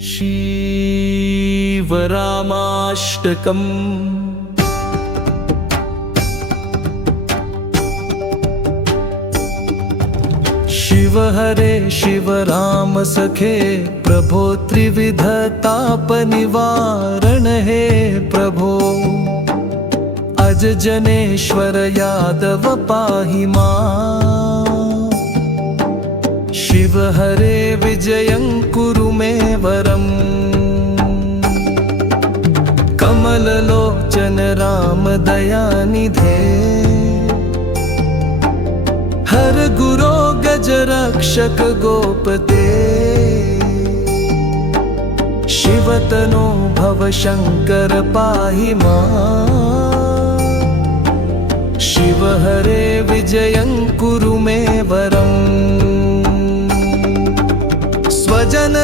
शिवरामाष्टकम्। शिव हरे शिव राम सखे, प्रभो त्रिविध ताप निवारण हे प्रभो। अज जनेश्वर यादव पाहि मां। शिव हरे विजयं कुरु मे वरम्। कमललोचन राम दयानिधे, हर गुरो गजरक्षक गोपते। शिवतनो भव शंकर पाहि मां। शिव हरे विजयं कुरु मे वरम्। स्वजन